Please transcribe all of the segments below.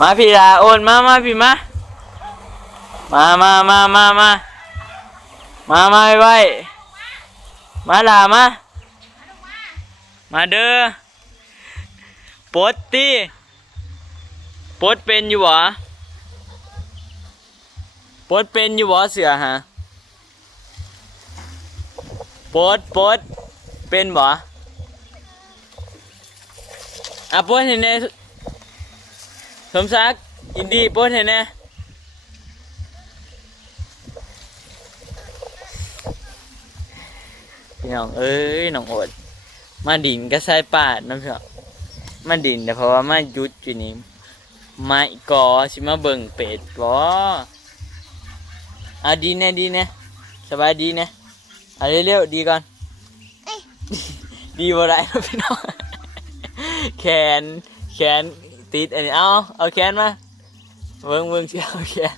มาพี่ลาโอนมามาพี่มา มามามามามามามาไว้ไว้มาลามา มาเด้อปดตีปดเป็นอยู่บ่ปดเป็นอยู่บ่เสือฮะปดปดเป็นบ่อะปดเห็นแน่ สมศักดิ์อินดี้ปลดเห็นแน่พี่น้องเอ้ยน้องโอด มาดินก็ใส่ปาดน้ำเถอะมาดินแต่เพราะว่ามาหยุดอยู่นี่ไม่กอสิมาเบิ่งเป็ดบ่อะดีแน่ดีแน่สบายดีแน่อะเร็วๆดีก่อนดีบ่ได้นะพี่น้องแขนแขน ติดอันนี้เอาเอาแขนมาเบิ่งเบิ่งสิเอาแขน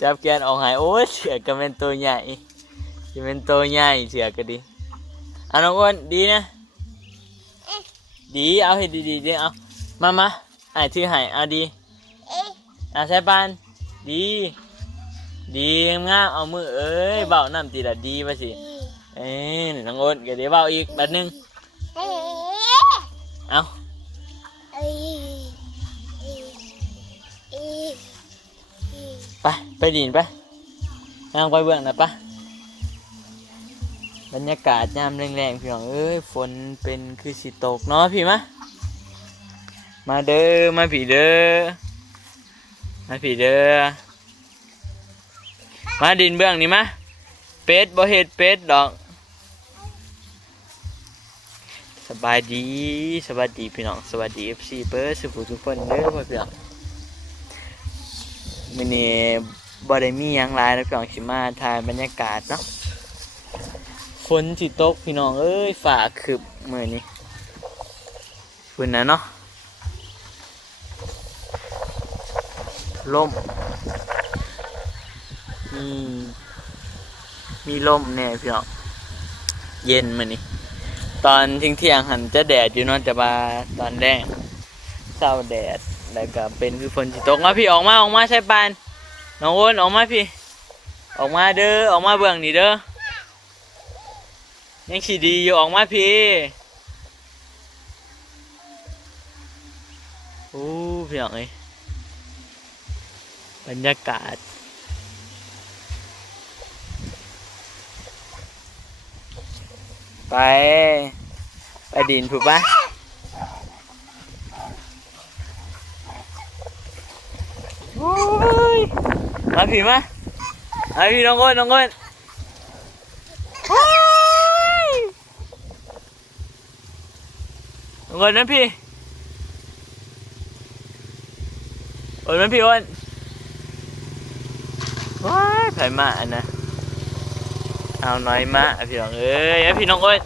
จับแขนออกใหายโอ้ยเสือก็เป็นตัวใหญ่จะเป็นตัวใหญ่เสือก็ดีอะน้องอ้วนดีนะดีเอาให้ดีดีๆดีเอามามาไอ้ายถือให้เอาดีอะใช่ปานดี ดีงามๆเอามือเอ้ยเบาน้ำตีละดีมาสิเอ้ยน้องโอนก็เดี๋ยวเบาอีกแบบนึงเอา ไปไปดินไปนั่งไปเบื้องนะปะบรรยากาศยามแรงๆพี่น้องเอ้ยฝนเป็นคือสิตกเนาะพี่มะมาเด้อมาผีเด้อมาผีเด้อมาดินเบื้องนี่มะเป็ดบ่เห็ดเป็ดดอก สบายดีสวัสดีพี่น้องสวัสดี FC เปิร์สุขทุกคนเด้อพ่อพี่น้อง มื้อนี้บ่ได้มียังหลายแล้วพี่น้องสิมาถ่ายบรรยากาศเนาะฝนสิตกพี่น้องเอ้ยฝ่าคืบมือนี้ฝนนะเนาะลมมีมีลมแน่พี่น้องเย็นมือนี้ตอนทิ้งเที่ยงๆหันจะแดดอยู่เนาะแต่ว่าตอนแรกเศร้าแดด แล้วก็เป็นคือฝนสิตกมาพี่ออกมาออกมาใช่ปานน้องโอนออกมาพี่ ออกมาเด้อออกมาเบื้องนี่เด้อยังขี่ดีอยู่ออกมาพี่โอ้พี่น้องเอ้ยบรรยากาศไปไปดินถูกปะโอ้ย มาพี่มามาพี่น้องก้นน้องก้นเงินนั้นพี่โอนนั้นพี่โอนว้ายไผมาอันนะเอาน้อยมาพี่น้องเอ้ยเอพี่น้องเอ้ย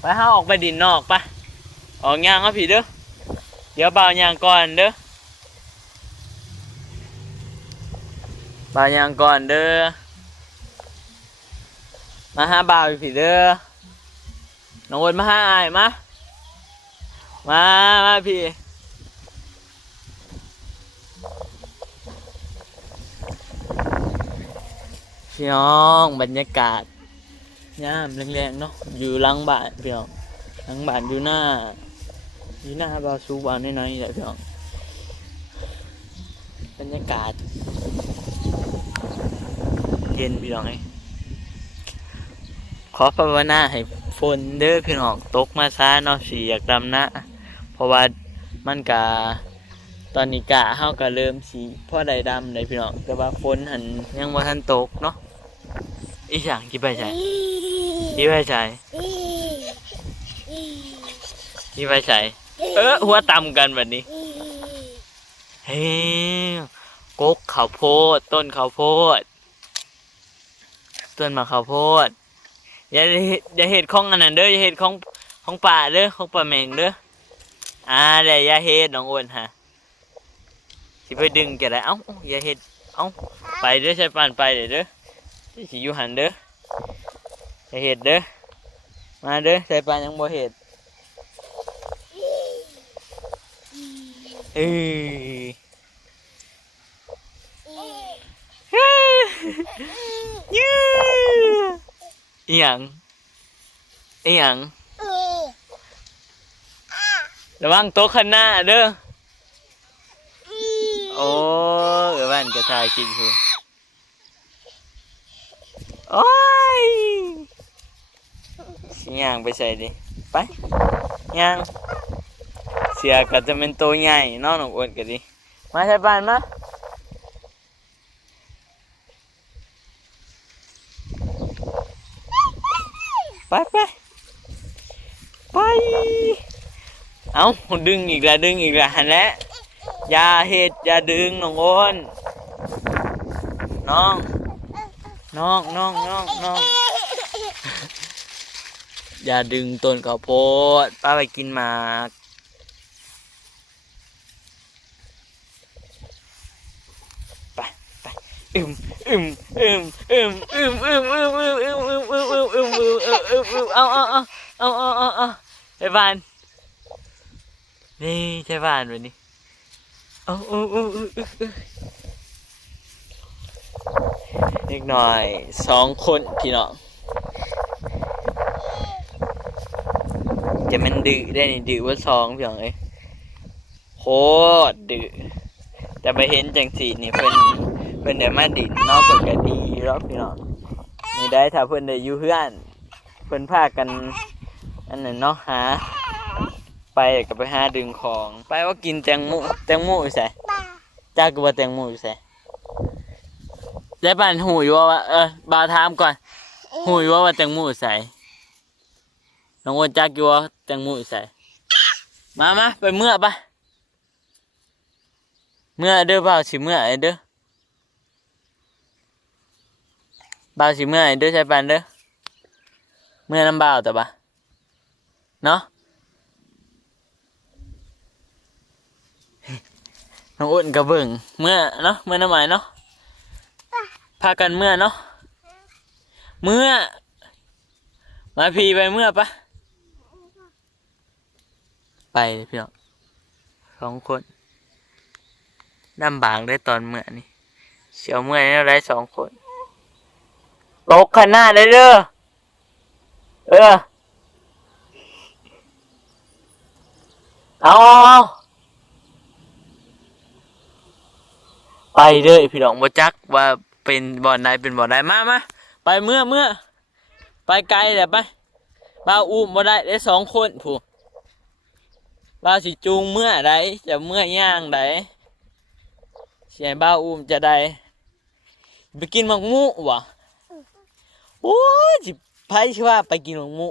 ไปห้าออกไปดินนอกปะออกยางเอาพี่เด้อเดี๋ยวเบายางก่อนเด้อ บาย่างก่อนเด้อ มาหาเบาอยู่พี่เด้อ น้องโอนมาหาอายมา มามาพี่พี่น้องบรรยากาศยามแรงๆเนาะอยู่หลังบ้านพี่น้องหลังบ้านอยู่หน้าอยู่หน้าบาซูบานน้อยๆแหละพี่น้องบรรยากาศ ย็นพี่น้องไงขอภาวนาให้ฝนเด้อพี่น้องตกมาซาเนาะสีอยากดำนะ เพราะว่ามันกะตอนนี้กะเฮาก็เริ่มสีพ่อใดดำเลยพี่น้องแต่ว่าฝนหันยังว่าทันตกเนาะอีหยังกี่ไปใช่กี่ไปใช่กี่ไปใช่เออหัวต่ำกันแบบนี้เฮ้กกข้าวโพดต้นข้าวโพด ต้นมะข้าวโพดอย่าเฮ็ดอย่าเห็ดของอันนั้นเด้ออย่าเห็ดของของป่าเด้อของป่าแมงเด้ออ่าเดี๋ยวอย่าเห็ดน้องอ้วนฮะสิไปดึงแกได้เอ้าอย่าเห็ดเอ้าไปเด้อใช้ปานไปเด้อเด้อสิอยู่หันเด้ออย่าเห็ดเด้อมาเด้อใช้ปานยังบ่เห็ดเอ้ย ยื้ออีหยังอีหยังระวังโต๊ะข้างหน้าเด้อโอ้เออบ้านกระชายกินคือโอ้ยสิย่างไปใส่ดิไปย่างเสียก็จะเป็นตัวใหญ่น้องน้องอ้วนกันดิมาใช้บ้านมา ไปไปไป เอาดึงอีกแล้วดึงอีกแล้วหันแล้วอย่าเห็ดอย่าดึงน้องอ้นน้อง น้องน้องน้องน้องอย่าดึงต้นข้าวโพดป้าไปกินหมากไปไป อึมอึมอึมอึมอึมอึมอึมอึมอึมอึมอึมอึมอึมอึมอึมอึมอึมเอาเอาเอาเอาเอาเอาเอาบ้านนี่ใช่บ้านวันนี้เอาเอาเอาเอาเอาเล็กหน่อยสองคนพี่น้องจะมันดื้อได้นี่ดื้อว่าสองพี่น้องเอ้ยโคตรดื้อแต่ไปเห็นจังสีนี่เพิ่น เพิ่นได้มาดินเนอกเพิ่นก็ดีแล้วพี่น้องไม่ได้ถ้าเพิ่นได้อยู่เพื่อนเพิ่นพากันอันนั้นเนาะหา ไปก็ไปหาดึงของ ไปว่ากินแตงโมแตงโมอยู่ไสจ้าก็ว่าแตงโมอยู่ไสแล้วบ้านหูอยู่ว่าเออบาวถามก่อนหูอยู่ว่าแตงโมอยู่ไสน้องอ้วนจักอยู่ว่าแตงโมอยู่ใส่มามาไปเมื่อปะเมื่อเด้อบ่าวสิเมื่อไอเด้อ บ่าวสิเมื่อไอเด้อใช่ปันเด้อเมื่อน้ำบ่าวแต่ปะเนาะน้องอ้วนกับเบิ่งเมื่อเนาะเมื่อน้ำหมายเนาะพากันเมื่อเนาะเมื่อ มาพีไปเมื่อปะไปเลยพี่น้องสองคนลำบากได้ตอนเมื่อนี่เสียวเมื่อยแล้วได้สองคน ตกขนาดเลยเด้อเออ เอาเอาเอาไปเลยพี่น้องบ่จักว่าเป็นบ่อนใดเป็นบ่อนใดมามาไปเมื่อเมื่อไปไกลแหละไปบ้าอุ้มบ่ได้ได้สองคนผู้บ้าสิจูงเมื่อใดจะเมื่อย่างใดเสียบ้าอุ้มจะได้ไปกินมักมูวะ โอ้ยจิไพ่ชื่อว่าไปกินหมักมู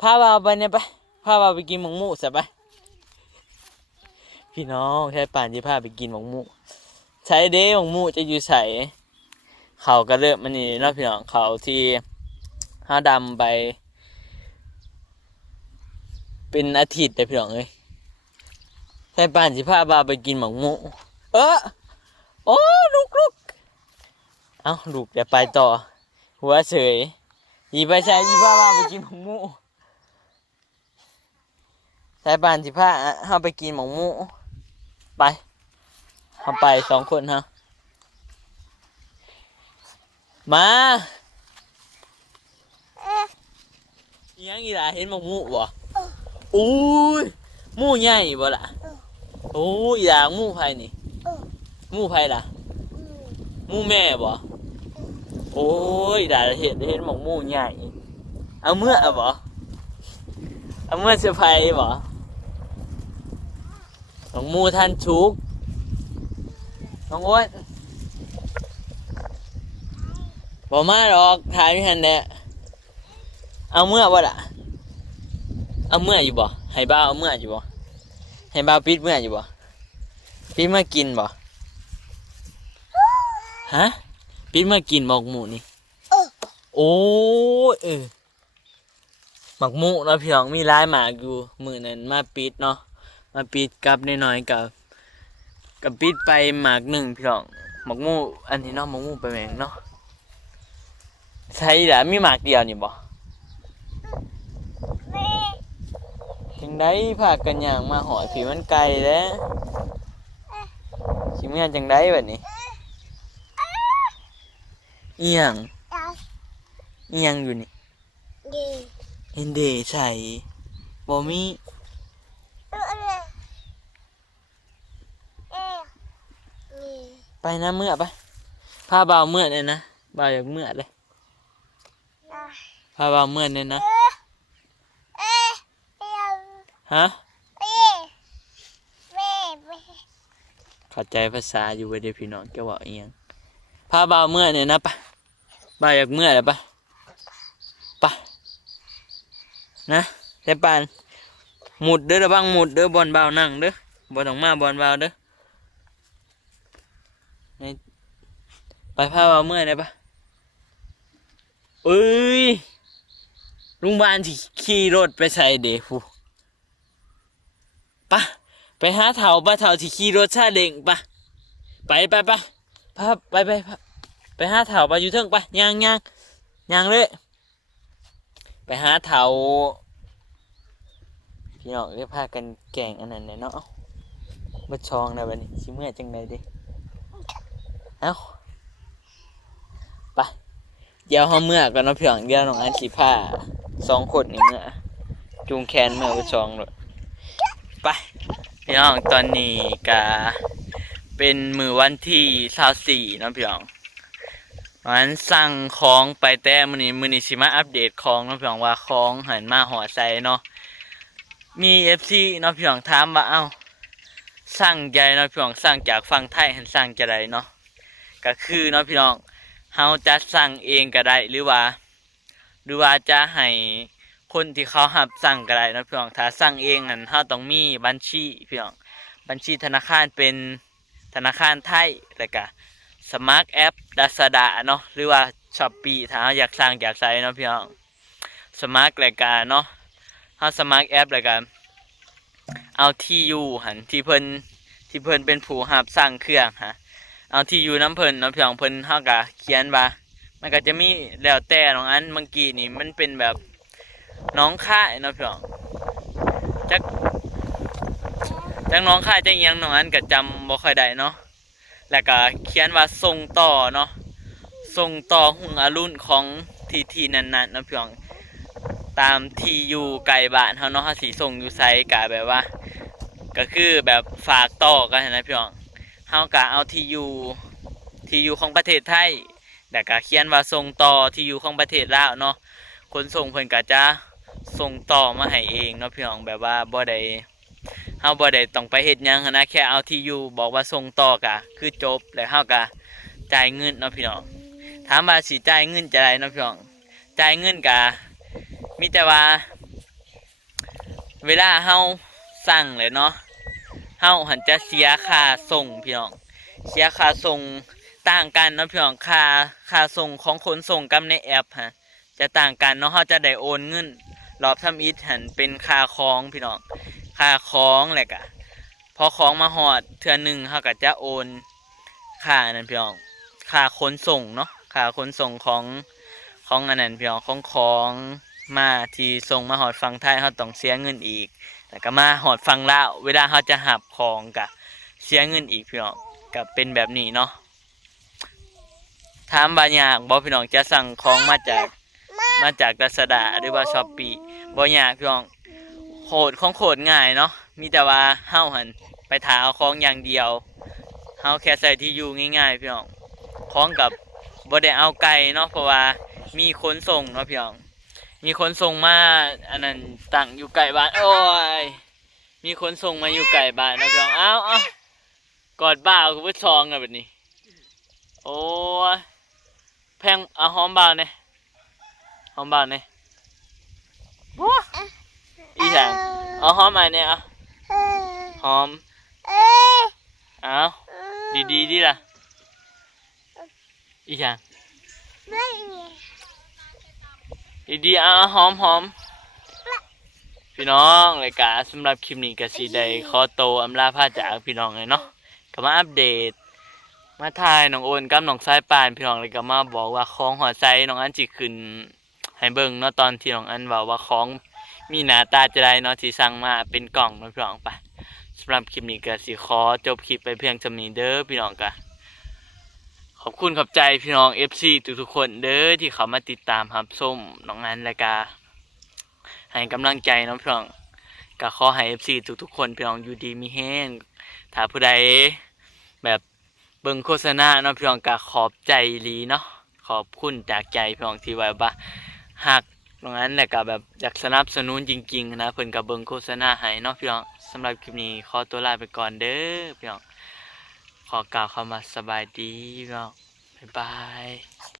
พาบ่าวไปเนี่ยไปพาบ่าวไปกินหมักมูใช่ไปพี่น้องใช้ป่านที่พาไปกินหมักมูใช้เด้หมักมูจะอยู่ใส่เขาก็เริ่มมันนี่เนาะพี่น้องเขาที่ห้าดำไป เป็นอาทิตย์แต่พี่น้องเอ้ยใช่ป่านสิพาบาไปกินหมักหมูเออโอ้ลูกลูกเอ้าลูกเดี๋ยวไปต่อ หัวเฉยยีไปใช้ยีพาบ้าไปกินหมกมูใช่ป่านสิพาเฮาไปกินหมกมูไปเฮาไปสองคนฮะมาอิหยังอีหล่ะเห็นหมกมูบ่อู้ยมูใหญ่บ่ล่ะโอ้ยอีหล่ะหมูไผนี่มูไผล่ะมูแม่บ่ โอ้ยอีหล่ะเห็นเห็นหมกมูใหญ่ เอาเมื่อบ่เอาเมื่อเซอร์ไพรส์บ่หมกมูท่านชุกน้องอ้วนบ่มาดอกถ่ายไม่ทันแน่เอาเมื่อบ่ล่ะเอาเมื่ออยู่บ่ให้บ้าเอาเมื่ออยู่บ่ให้บ้าปิดเมื่ออยู่บ่ปิดเมื่อกินบ่ฮะ ปิดเมื่อกินหมกหมูนี่โอ้ยเออหมักหมูเนาะพี่น้องมีหลายหมากอยู่มือนั้นมาปิดเนาะมาปิดกับน้อยๆกับกับปิดไปหมากหนึ่งพี่น้องหมักหมูอันนี้เนาะหมักหมูไปแมงเนาะใช่ละมีหมากเดียวนี่บ่ถึงได้พากันอย่างมาหอยผีมันไกลแล้วเมื่อจังได้แบบนี้ เอียงเอียงอยู่นี่เห็นเดใส่บ่มีไปนะเมื่อไปพาบ่าวเมื่อเนี่ยนะบ่าวอยากเมื่อเลยพาบ่าวเมื่อเนี่ยนะฮะเข้าใจภาษาอยู่เว้ยเด้อพี่น้องแกว่าเอียงพาบ่าวเมื่อเนี่ยนะไปบ่าวอยากเมื่อเลยปไปนะแต่ปานหมุดเด้อระวังหมุดเด้อบอลบ่าวนั่งเด้อบอลออกมาบอลบ่าวเด้อนี่ไปพาบ่าวเมื่อเลยปะเอ้ยลุงบานที่ขี่รถไปใส่เดฟูปะไปหาเถาปะเถาที่ขี่รถชาเด้งปะไปไปไปพาไปไป ไปหาเถาไปอยู่เทิงไปย่างย่างย่างเลยไปหาเถาพี่น้องเรียกพากันแก่งอันนั้นเนาะมาชองนะบัดนี้ชิเมื่อจังไดดิเอ้าไปเดี๋ยวเขาเมื่อกันเนาะเพียงเดียวน้องอันสีผ้าสองคนนี่เมื่อจูงแขนเมื่อไปชองเลยไปพี่น้องตอนนี้กะเป็นมือวันที่สาสี่เนาะพี่น้อง มันสั่งของไปแต่มือนี้มือนี้สิมาอัปเดตของเน้องพี่น้องว่าของหันมาหอใส่เนาะมีเอฟซีเนาะพี่น้องถามว่าเอ้าสั่งใหญ่เนาะพี่น้องสั่งจากฝั่งไทยหันสั่งจะไดเนาะก็คือเนาะพี่น้องเฮาจะสั่งเองก็ได้หรือว่า หรือว่าจะให้คนที่เขาหับสั่งก็ได้นาะพี่น้องถ้าสั่งเองหันเฮาต้องมีบัญชีพี่น้องบัญชีธนาคารเป็นธนาคารไทยแล้วก็ สมัครแอปดัสดาเนาะหรือว่าช้อปปี้ถ้าอยากสร้างอยากใช้เนาะพี่น้องสมัครรายการเนาะเฮาสมัครแอปรายการเอาที่อยู่หันที่เพิ่นที่เพิ่นเป็นผู้หับสร้างเครื่องฮะเอาที่อยู่น้ำเพิ่นเนาะพี่น้องเพิ่นเฮาก็เขียนว่ามันก็จะมีแล้วแต่น้องอันเมื่อกี้นี่มันเป็นแบบน้องค่ายเนาะพี่น้องจักจักน้องค่ายจักยังน้องอันก็จำบ่ค่อยได้เนาะ แล้วก็เขียนว่าส่งต่อเนาะส่งต่อหุ่งอรุณของทีทีนั้นๆเนาะพี่น้องตามที่อยู่ไกลบ้านเฮาเนาะเฮาสิส่งอยู่ไสกะแบบว่า ก็คือแบบฝากต่อกันนะพี่น้องเฮากะเอาที่อยู่ที่อยู่ของประเทศไทยแล้วก็เขียนว่าส่งต่อที่อยู่ของประเทศลาวเนาะคนส่งเพิ่นก็จะส่งต่อมาให้เองเนาะพี่น้องแบบว่าบ่ได้ เฮาบ่ได้ต้องไปเฮ็ดหยังนะแค่เอาที่อยู่บอกว่าส่งต่อกะ คือจบแล้วเฮากะจ่ายเงินเนาะพี่น้องถามว่าสิจ่ายเงินจะได้เนาะพี่น้องจ่ายเงินกะมีแต่ว่า เวลาเฮาสั่งเลยเนาะเฮาหันจะเสียค่าส่งพี่น้องเสียค่าส่งต่างกันเนาะพี่น้องค่าค่าส่งของขนส่งกับในแอปฮะจะต่างกันเนาะเฮาจะได้โอนเงินรอบทำอิฐหันเป็นค่าของพี่น้อง ค่าของแหละกะพอของมาหอดเทือนหนึ่งเขาก็จะโอนค่าอันนั้นพี่น้องค่าขนส่งเนาะค่าขนส่งของของอันนั้นพี่น้องของของมาที่ส่งมาหอดฟังไทยเขาต้องเสียเงินอีก แต่ก็มาหอดฟังลาวเวลาเขาจะหับของกะเสียเงินอีกพี่น้องกับเป็นแบบนี้เนาะถามบางอย่างบอกพี่น้องจะสั่งของมาจากมาจากดัสดาหรือว่าช้อปปี้บางอย่างพี่น้อง โคดของโคดง่ายเนาะมีแต่ว่าเฮาหันไปถาเอาของอย่างเดียวเฮาแค่ใส่ที่อยู่ง่ายๆพี่น้องของกับบ่ได้เอาไกลเนาะเพราะว่ามีคนส่งเนาะพี่น้องมีคนส่งมาอันนั้นตั้งอยู่ไกลบ้านโอ้ยมีคนส่งมาอยู่ไกลบ้านนะพี่น้องเอ้าเอ้ากอดบ่าวกูไปซองแบบนี้โอ้ยแพงเอาหอมบ่าวเนี่ยหอมบ่าวเนี่ยบัว อีแสงเอาหอมใหม่เนี่ยเอาหอมเอาดีดีๆดีล่ะอีช่างดีดีๆเอาหอมหอมพี่น้องรายการสำหรับคลิปนี้ก็สีได้ขอโตวอำลาพาจากพี่น้องเลยเนาะก็มาอัปเดต มาถ่ายน้องโอนกับน้องสายปาน พี่น้องเลยก็มาบอกว่าของหัวใจน้องอันจิขึ้นให้เบิ่งเนาะตอนที่น้องอันบอกว่าของ มีหน้าตาจะได้เนาะที่สั่งมาเป็นกล่องเนาะพี่น้องไปสำหรับคลิปนี้ก็สิขอจบคลิปไปเพียงจำนี้เด้อพี่น้องกะขอบคุณขอบใจพี่น้อง FC ทุกๆคนเด้อที่เขามาติดตามครับส้มน้องงานรายการให้กำลังใจน้องพี่น้องก็ขอให้ FC ทุกๆคนพี่น้องอยู่ดีมีแห้งถ้าผู้ใดแบบเบิ่งโฆษณาเนาะพี่น้องก็ขอบใจลีเนาะขอบคุณจากใจพี่น้องที่ไว้ว่าหัก ตรงนั้นแหละก็แบบอยากสนับสนุนจริง ๆ นะเพิ่นกับเบิงโฆษณาให้เนาะพี่น้องสำหรับคลิปนี้ขอตัวลาไปก่อนเด้อพี่น้องขอกล่าวคำว่าสบายดีพี่น้องบ๊ายบาย